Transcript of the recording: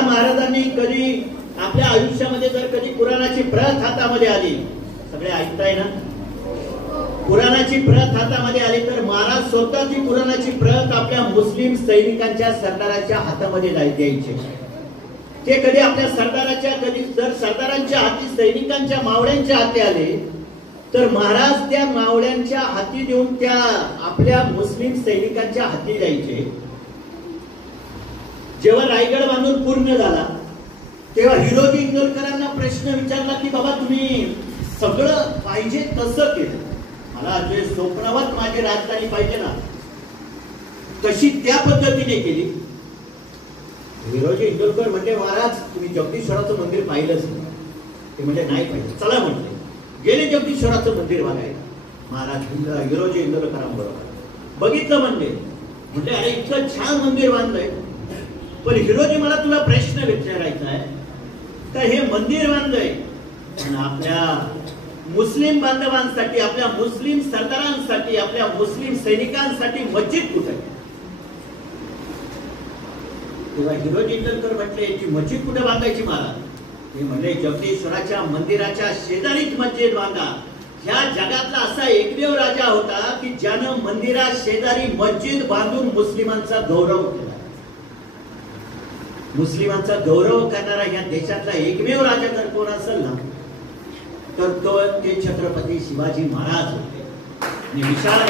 या महाराजांनी कधी आपल्या आयुष्यामध्ये जर कधी कुराणाची प्रत हातामध्ये आली, सगळे ऐकताय ना, कुराणाची प्रत हातामध्ये आली तर महाराज स्वतः ती कुराणाची प्रत आपल्या मुस्लिम सैनिकांच्या सरदाराच्या हातामध्ये द्यायचे. ते कधी आपल्या सरदाराच्या, कधी जर सरदारांच्या हाती सैनिकांच्या मावळ्यांच्या हाती आले तर महाराज त्या मावळ्यांच्या हाती देऊन त्या आपल्या मुस्लिम सैनिकांच्या हाती द्यायचे. जेव्हा रायगड बांधून पूर्ण झाला तेव्हा हिरोजी इंदोरकरांना प्रश्न विचारला की बाबा तुम्ही सगळं पाहिजे तसं केलं, मला जे स्वप्नवत माझी राजधानी पाहिजे ना तशी त्या पद्धतीने केली. हिरोजी इंदोरकर म्हणजे महाराज तुम्ही जगदीश्वराचं मंदिर पाहिलंच नाही. ते म्हणजे नाही पाहिजे, चला म्हटले. गेले जगदीश्वराचं मंदिर बघायला महाराज हिरोजी इंदोरकरांबरोबर बघितलं. म्हणजे अरे इतकं छान मंदिर बांधलंय, पण हिरोजी मला तुला प्रश्न विचारायचा आहे, तर हे मंदिर बांधलंय पण आपल्या मुस्लिम बांधवांसाठी, आपल्या मुस्लिम सरदारांसाठी, आपल्या मुस्लिम सैनिकांसाठी मस्जिद कुठे आहे? तेव्हा हिरोजी इंदोरकर म्हटले याची मस्जिद कुठे बांधायची महाराज? ते म्हणले जगदीश्वराच्या मंदिराच्या शेजारीच मस्जिद बांधा. ह्या जगातला असा एकमेव राजा होता की ज्यानं मंदिरा शेजारी मस्जिद बांधून मुस्लिमांचा गौरव केला. मुस्लिमांचा गौरव करणारा या देशातला एकमेव राजा जर कोण असेल ना तर तो ते छत्रपती शिवाजी महाराज होते. आणि विशाल